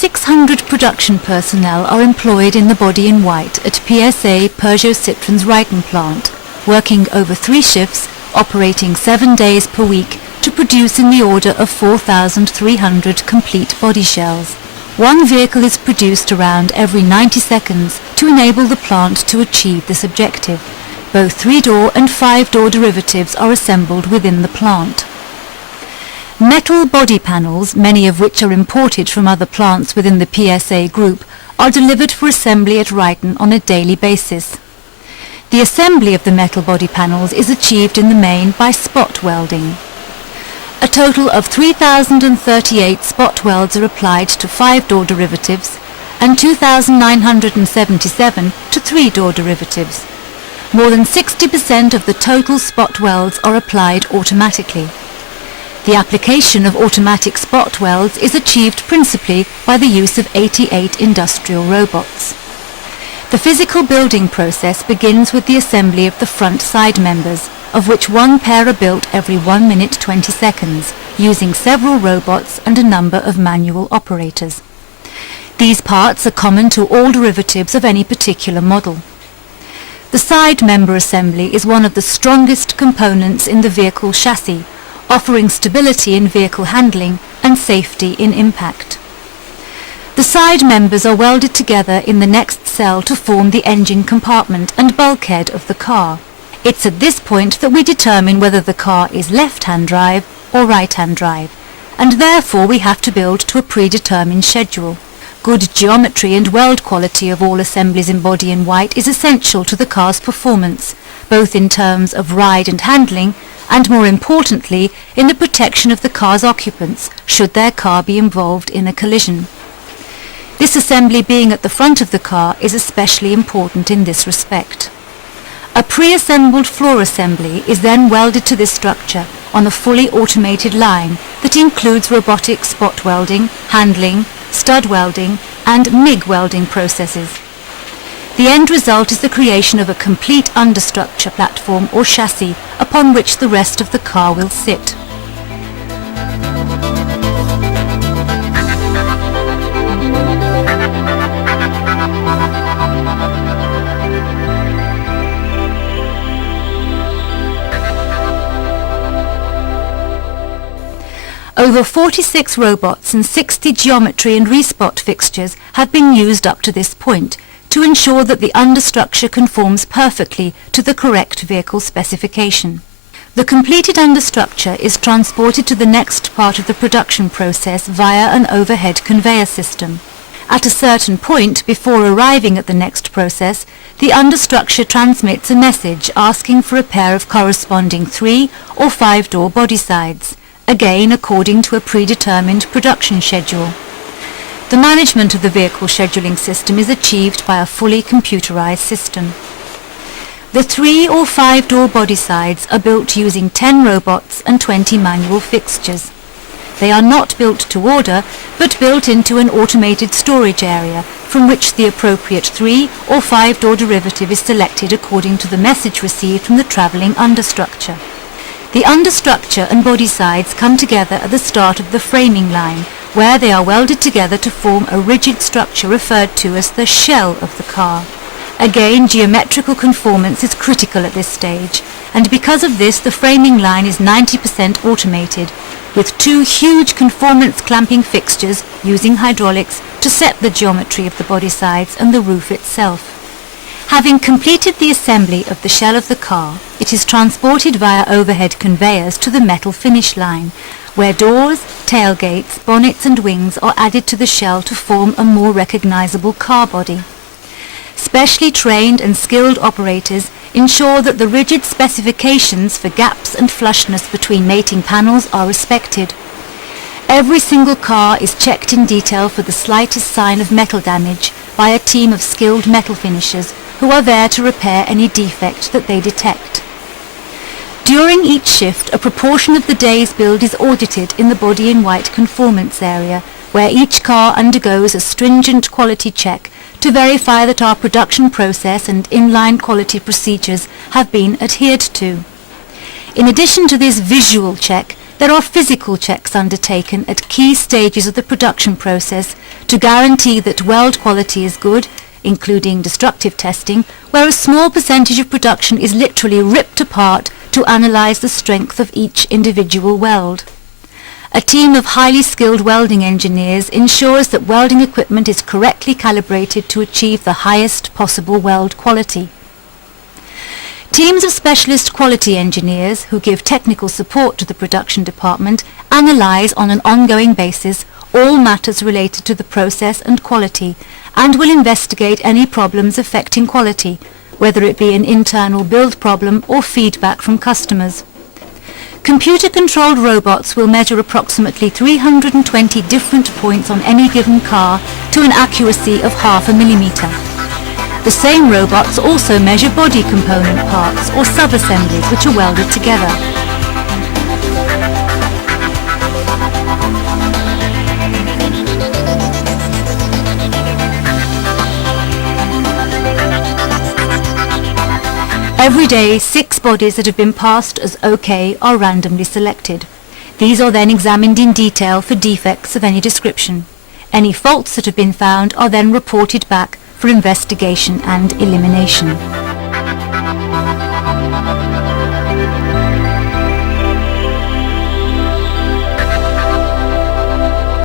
600 production personnel are employed in the body in white at PSA Peugeot Citroën's Ryton plant, working over 3 shifts, operating 7 days per week to produce in the order of 4,300 complete body shells. One vehicle is produced around every 90 seconds to enable the plant to achieve this objective. Both 3-door and 5-door derivatives are assembled within the plant. Metal body panels, many of which are imported from other plants within the PSA group, are delivered for assembly at Ryton on a daily basis. The assembly of the metal body panels is achieved in the main by spot welding. A total of 3,038 spot welds are applied to 5-door derivatives and 2,977 to 3-door derivatives. More than 60% of the total spot welds are applied automatically. The application of automatic spot welds is achieved principally by the use of 88 industrial robots. The physical building process begins with the assembly of the front side members, of which one pair are built every 1 minute 20 seconds, using several robots and a number of manual operators. These parts are common to all derivatives of any particular model. The side member assembly is one of the strongest components in the vehicle chassis, offering stability in vehicle handling and safety in impact. The side members are welded together in the next cell to form the engine compartment and bulkhead of the car. It's at this point that we determine whether the car is left-hand drive or right-hand drive, and therefore we have to build to a predetermined schedule. Good geometry and weld quality of all assemblies in body in white is essential to the car's performance, both in terms of ride and handling, and more importantly, in the protection of the car's occupants, should their car be involved in a collision. This assembly being at the front of the car is especially important in this respect. A pre-assembled floor assembly is then welded to this structure on a fully automated line that includes robotic spot welding, handling, stud welding and MIG welding processes. The end result is the creation of a complete understructure platform or chassis upon which the rest of the car will sit. Over 46 robots and 60 geometry and respot fixtures have been used up to this point to ensure that the understructure conforms perfectly to the correct vehicle specification. The completed understructure is transported to the next part of the production process via an overhead conveyor system. At a certain point before arriving at the next process, the understructure transmits a message asking for a pair of corresponding 3- or 5-door body sides, again according to a predetermined production schedule. The management of the vehicle scheduling system is achieved by a fully computerized system. The 3- or 5-door body sides are built using 10 robots and 20 manual fixtures. They are not built to order, but built into an automated storage area from which the appropriate 3- or 5-door derivative is selected according to the message received from the travelling understructure. The understructure and body sides come together at the start of the framing line, where they are welded together to form a rigid structure referred to as the shell of the car. Again, geometrical conformance is critical at this stage, and because of this the framing line is 90% automated, with 2 huge conformance clamping fixtures using hydraulics to set the geometry of the body sides and the roof itself. Having completed the assembly of the shell of the car, it is transported via overhead conveyors to the metal finish line, where doors, tailgates, bonnets and wings are added to the shell to form a more recognizable car body. Specially trained and skilled operators ensure that the rigid specifications for gaps and flushness between mating panels are respected. Every single car is checked in detail for the slightest sign of metal damage by a team of skilled metal finishers who are there to repair any defect that they detect. During each shift, a proportion of the day's build is audited in the body in white conformance area, where each car undergoes a stringent quality check to verify that our production process and inline quality procedures have been adhered to. In addition to this visual check, There are physical checks undertaken at key stages of the production process to guarantee that weld quality is good, including destructive testing, where a small percentage of production is literally ripped apart to analyse the strength of each individual weld. A team of highly skilled welding engineers ensures that welding equipment is correctly calibrated to achieve the highest possible weld quality. Teams of specialist quality engineers who give technical support to the production department analyse on an ongoing basis all matters related to the process and quality and will investigate any problems affecting quality, whether it be an internal build problem or feedback from customers. Computer-controlled robots will measure approximately 320 different points on any given car to an accuracy of 0.5 millimetre. The same robots also measure body component parts or sub-assemblies which are welded together. Every day, 6 bodies that have been passed as OK are randomly selected. These are then examined in detail for defects of any description. Any faults that have been found are then reported back for investigation and elimination.